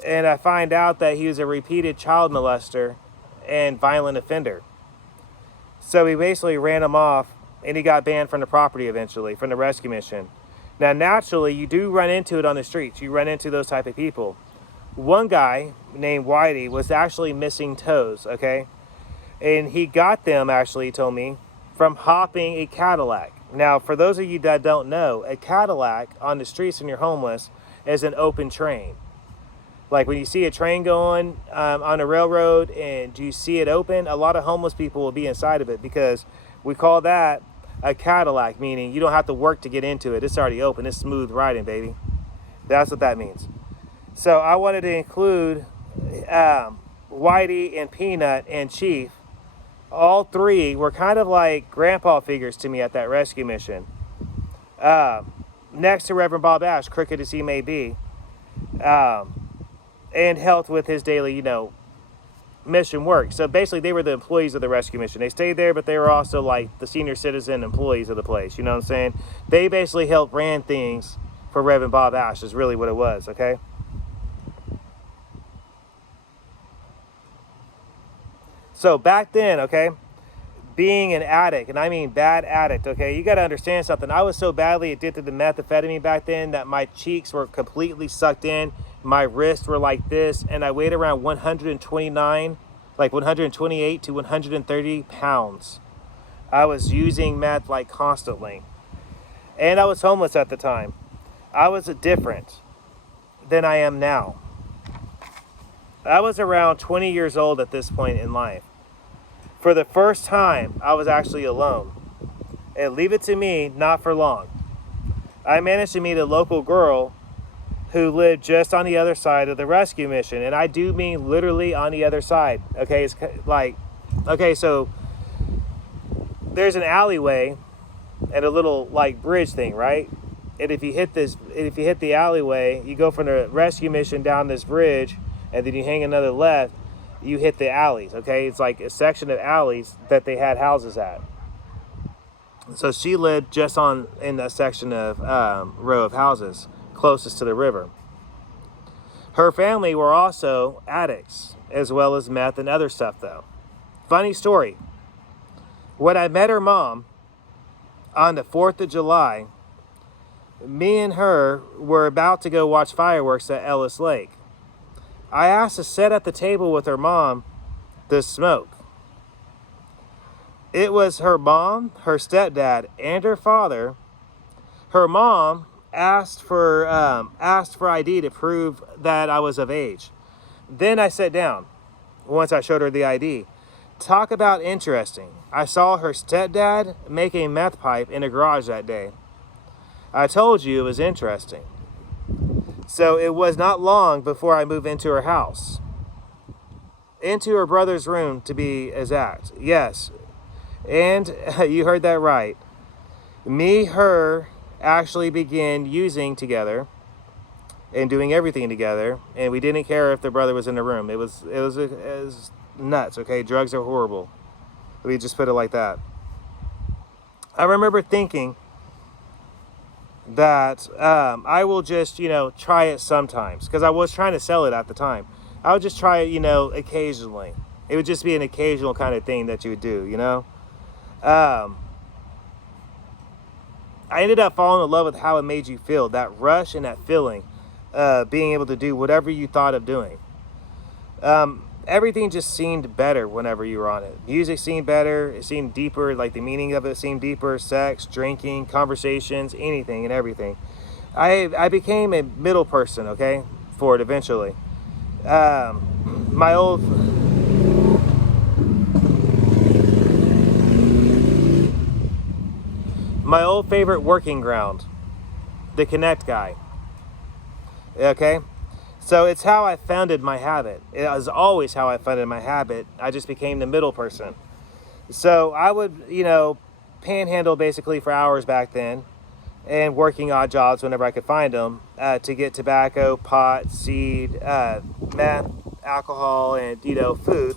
and I find out that he was a repeated child molester and violent offender. So we basically ran him off, and he got banned from the property eventually, from the rescue mission. Now, naturally, you do run into it on the streets. You run into those type of people. One guy named Whitey was actually missing toes, okay? And he got them, actually, he told me, from hopping a Cadillac. Now, for those of you that don't know, a Cadillac on the streets when you're homeless is an open train. Like when you see a train going on a railroad and you see it open, a lot of homeless people will be inside of it because we call that a Cadillac, meaning you don't have to work to get into it. It's already open. It's smooth riding, baby. That's what that means. So I wanted to include Whitey and Peanut and Chief. All three were kind of like grandpa figures to me at that rescue mission. Next to Reverend Bob Ash, crooked as he may be, and helped with his daily, you know, mission work. So basically they were the employees of the rescue mission. They stayed there, but they were also like the senior citizen employees of the place. You know what I'm saying? They basically helped ran things for Reverend Bob Ash is really what it was, okay? So back then, okay, being an addict, and I mean bad addict, okay, you got to understand something. I was so badly addicted to methamphetamine back then that my cheeks were completely sucked in. My wrists were like this, and I weighed around 129, like 128 to 130 pounds. I was using meth like constantly. And I was homeless at the time. I was different than I am now. I was around 20 years old at this point in life. For the first time, I was actually alone. And leave it to me, not for long. I managed to meet a local girl who lived just on the other side of the rescue mission. And I do mean literally on the other side. Okay, it's like, okay, so there's an alleyway and a little like bridge thing, right? And if you hit the alleyway, you go from the rescue mission down this bridge, and then you hang another left, you hit the alleys, okay? It's like a section of alleys that they had houses at. So she lived just in that section of row of houses closest to the river. Her family were also addicts, as well as meth and other stuff, though. Funny story. When I met her mom on the 4th of July, me and her were about to go watch fireworks at Ellis Lake. I asked to sit at the table with her mom to smoke. It was her mom, her stepdad, and her father. Her mom asked for ID to prove that I was of age. Then I sat down once I showed her the ID. Talk about interesting. I saw her stepdad make a meth pipe in a garage that day. I told you it was interesting. So it was not long before I moved into her house. Into her brother's room, to be exact. Yes. And you heard that right. Me, her, actually began using together. and doing everything together. And we didn't care if the brother was in the room. It was nuts, okay? Drugs are horrible. We just put it like that. I remember thinking that I will just, try it sometimes, because I was trying to sell it at the time. I would just try it, occasionally. It would just be an occasional kind of thing that you would do, I ended up falling in love with how it made you feel, that rush and that feeling, being able to do whatever you thought of doing. Everything just seemed better whenever you were on it. Music seemed better. It seemed deeper. Like the meaning of it seemed deeper. Sex, drinking, conversations, anything and everything. I became a middle person, okay, for it eventually. My old favorite working ground, the Connect guy. Okay. So it's how I founded my habit. It was always how I founded my habit. I just became the middle person. So I would, panhandle basically for hours back then, and working odd jobs whenever I could find them, to get tobacco, pot, seed, meth, alcohol, and, food.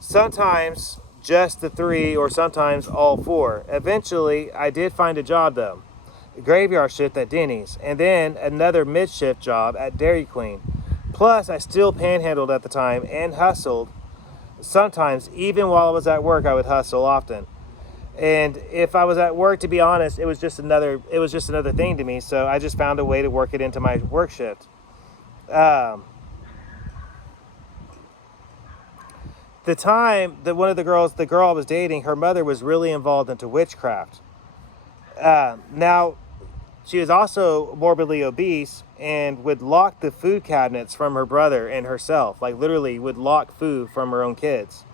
Sometimes just the 3, or sometimes all 4. Eventually, I did find a job though. Graveyard shift at Denny's, and then another mid-shift job at Dairy Queen. Plus, I still panhandled at the time and hustled. Sometimes, even while I was at work, I would hustle often. And if I was at work, to be honest, it was just another thing to me. So I just found a way to work it into my work shift. The time that the girl I was dating, her mother was really involved into witchcraft. Now, she was also morbidly obese and would lock the food cabinets from her brother and herself. Like literally would lock food from her own kids.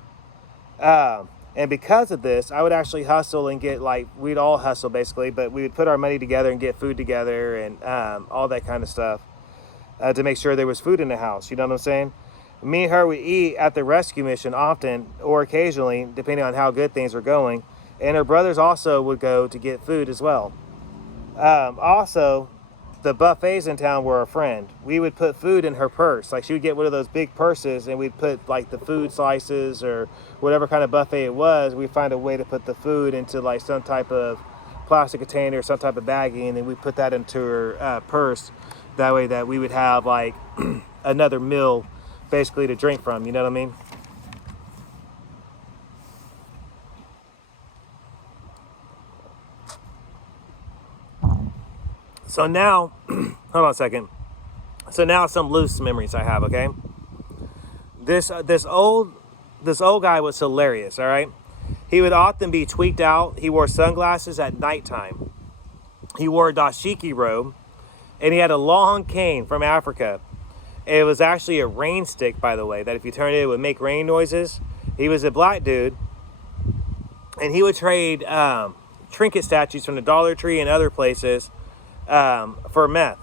And because of this, I would actually hustle and get, we'd all hustle basically, but we would put our money together and get food together and all that kind of stuff to make sure there was food in the house. You know what I'm saying? Me and her would eat at the rescue mission often or occasionally, depending on how good things were going. And her brothers also would go to get food as well. Also, the buffets in town were a friend. We would put food in her purse. Like she would get one of those big purses and we'd put the food slices or whatever kind of buffet it was. We'd find a way to put the food into some type of plastic container, some type of bagging, and then we put that into her purse. That way that we would have another meal basically to drink from, you know what I mean? So now, hold on a second. So now some loose memories I have, okay? This old guy was hilarious, all right? He would often be tweaked out. He wore sunglasses at nighttime. He wore a dashiki robe, and he had a long cane from Africa. It was actually a rain stick, by the way, that if you turned it, it would make rain noises. He was a black dude, and he would trade trinket statues from the Dollar Tree and other places for meth.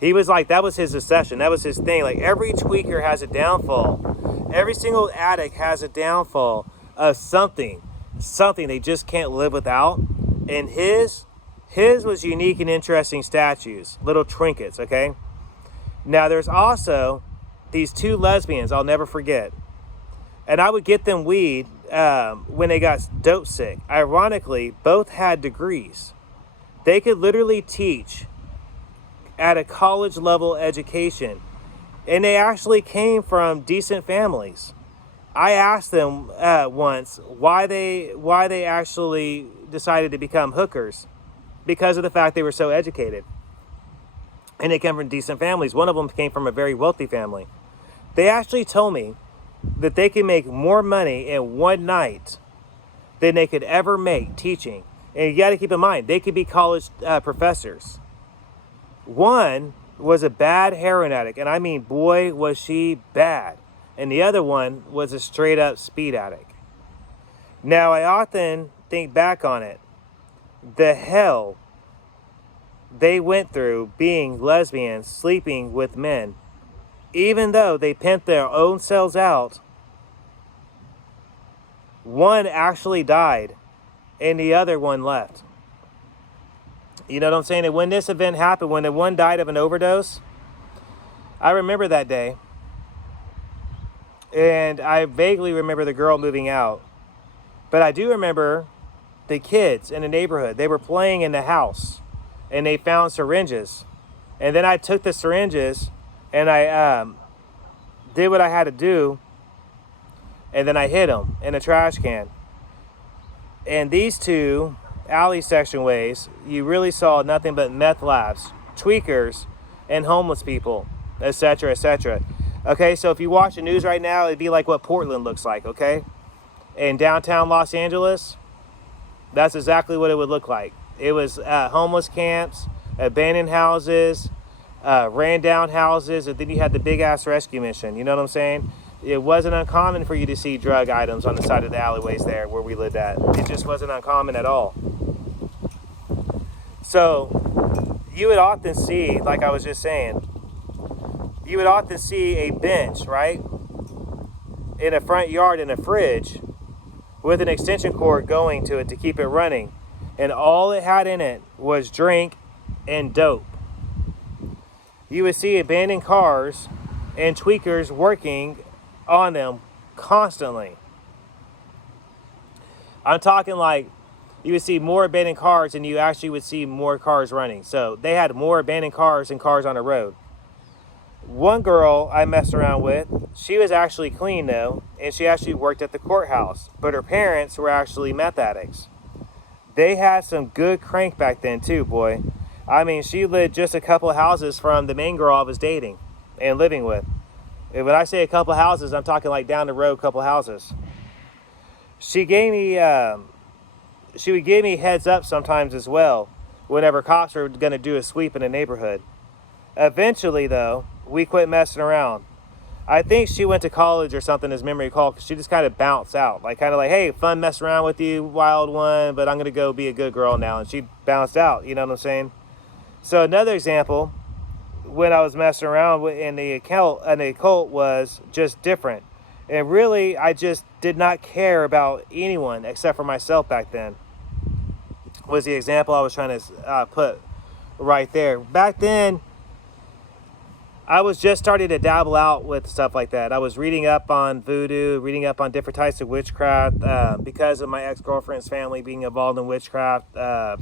He was that was his obsession. That was his thing. Every tweaker has a downfall. Every single addict has a downfall of something they just can't live without. And his was unique and interesting statues, little trinkets, okay? Now there's also these 2 lesbians I'll never forget. And I would get them weed when they got dope sick. Ironically, both had degrees. They could literally teach at a college level education. And they actually came from decent families. I asked them once why they actually decided to become hookers, because of the fact they were so educated. And they came from decent families. One of them came from a very wealthy family. They actually told me that they could make more money in one night than they could ever make teaching. And you got to keep in mind, they could be college professors. One was a bad heroin addict, and I mean, boy, was she bad. And the other one was a straight up speed addict. Now, I often think back on it. The hell they went through being lesbians, sleeping with men. Even though they pimped their own selves out, one actually died and the other one left. You know what I'm saying? And when this event happened, when the one died of an overdose, I remember that day. And I vaguely remember the girl moving out. But I do remember the kids in the neighborhood. They were playing in the house. And they found syringes. And then I took the syringes and I did what I had to do. And then I hid them in a trash can. And these two alley section ways, you really saw nothing but meth labs, tweakers, and homeless people, etc., etc. Okay, so if you watch the news right now, it'd be like what Portland looks like, okay? In downtown Los Angeles, that's exactly what it would look like. It was homeless camps, abandoned houses, ran down houses, and then you had the big-ass rescue mission, you know what I'm saying? It wasn't uncommon for you to see drug items on the side of the alleyways there where we lived at. It just wasn't uncommon at all. So, you would often see, like I was just saying, you would often see a bench, right, in a front yard in a fridge with an extension cord going to it to keep it running. And all it had in it was drink and dope. You would see abandoned cars and tweakers working on them constantly. I'm talking like you would see more abandoned cars than you actually would see more cars running. So they had more abandoned cars than cars on the road. One girl I messed around with, she was actually clean though, and she actually worked at the courthouse, but her parents were actually meth addicts. They had some good crank back then too, boy. I mean, she lived just a couple of houses from the main girl I was dating and living with. And when I say a couple of houses, I'm talking like down the road couple of houses. She gave me, she would give me heads up sometimes as well whenever cops were going to do a sweep in the neighborhood. Eventually, though, we quit messing around. I think she went to college or something, as memory recall, because she just kind of bounced out. Like, kind of like, hey, fun messing around with you, wild one, but I'm going to go be a good girl now. And she bounced out, you know what I'm saying? So another example, when I was messing around in the occult was just different. And really, I just did not care about anyone except for myself back then, was the example I was trying to put right there. Back then, I was just starting to dabble out with stuff like that. I was reading up on voodoo, reading up on different types of witchcraft. Because of my ex-girlfriend's family being involved in witchcraft,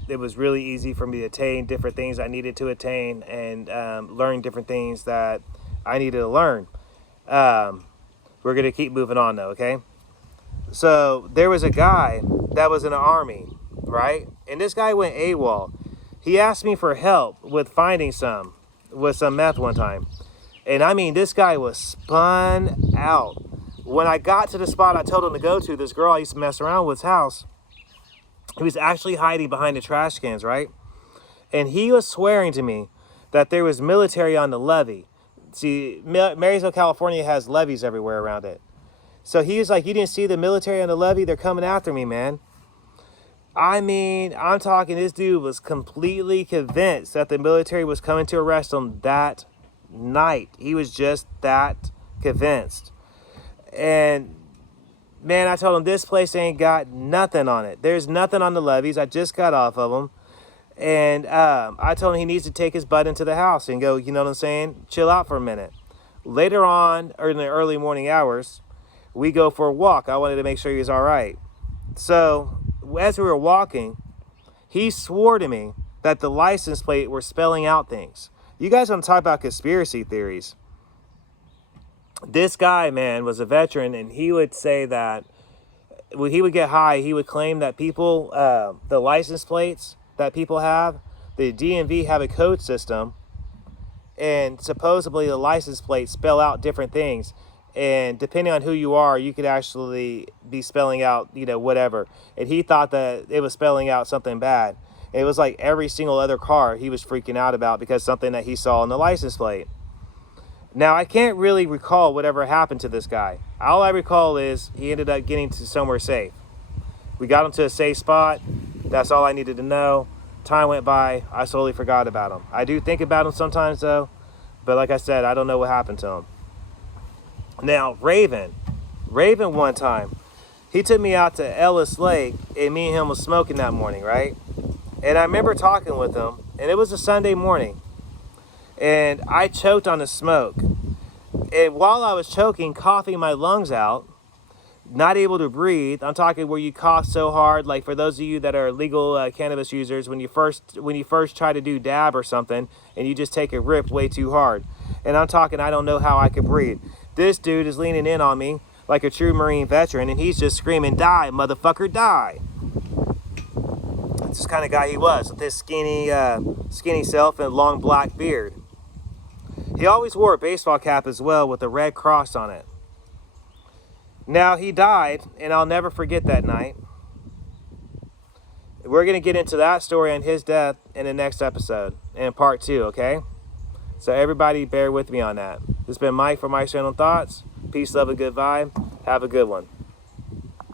it was really easy for me to attain different things I needed to attain and learn different things that I needed to learn. We're going to keep moving on though, okay? So there was a guy that was in the army, right? And this guy went AWOL. He asked me for help with finding some meth one time. And I mean, this guy was spun out. When I got to the spot I told him to go to, this girl I used to mess around with's house, he was actually hiding behind the trash cans, right? And he was swearing to me that there was military on the levee. See, Marysville, California has levees everywhere around it. So he was like, you didn't see the military on the levee? They're coming after me, man. I mean, I'm talking, this dude was completely convinced that the military was coming to arrest him that night. He was just that convinced. And man, I told him this place ain't got nothing on it. There's nothing on the levees. I just got off of them. And I told him he needs to take his butt into the house and go, you know what I'm saying? Chill out for a minute. Later on, or in the early morning hours, we go for a walk. I wanted to make sure he was all right. So as we were walking, he swore to me that the license plate were spelling out things. You guys want to talk about conspiracy theories? This guy, man, was a veteran, and he would say that when he would get high, he would claim that people, the license plates that people have, the DMV have a code system, and supposedly the license plates spell out different things. And depending on who you are, you could actually be spelling out, you know, whatever. And he thought that it was spelling out something bad. And it was like every single other car he was freaking out about because something that he saw on the license plate. Now, I can't really recall whatever happened to this guy. All I recall is he ended up getting to somewhere safe. We got him to a safe spot. That's all I needed to know. Time went by. I slowly forgot about him. I do think about him sometimes, though. But like I said, I don't know what happened to him. Now, Raven one time, he took me out to Ellis Lake, and me and him was smoking that morning, right? And I remember talking with him, and it was a Sunday morning. And I choked on the smoke. And while I was choking, coughing my lungs out, not able to breathe, I'm talking where you cough so hard, like for those of you that are legal cannabis users, when you first try to do dab or something, and you just take a rip way too hard. And I'm talking, I don't know how I could breathe. This dude is leaning in on me like a true Marine veteran, and he's just screaming, "Die, motherfucker, die!" That's the kind of guy he was, with his skinny self and long black beard. He always wore a baseball cap as well with a red cross on it. Now, he died, and I'll never forget that night. We're going to get into that story and his death in the next episode, in part 2, okay? So everybody bear with me on that. This has been Mike from Mike's Random Thoughts. Peace, love, and good vibe. Have a good one.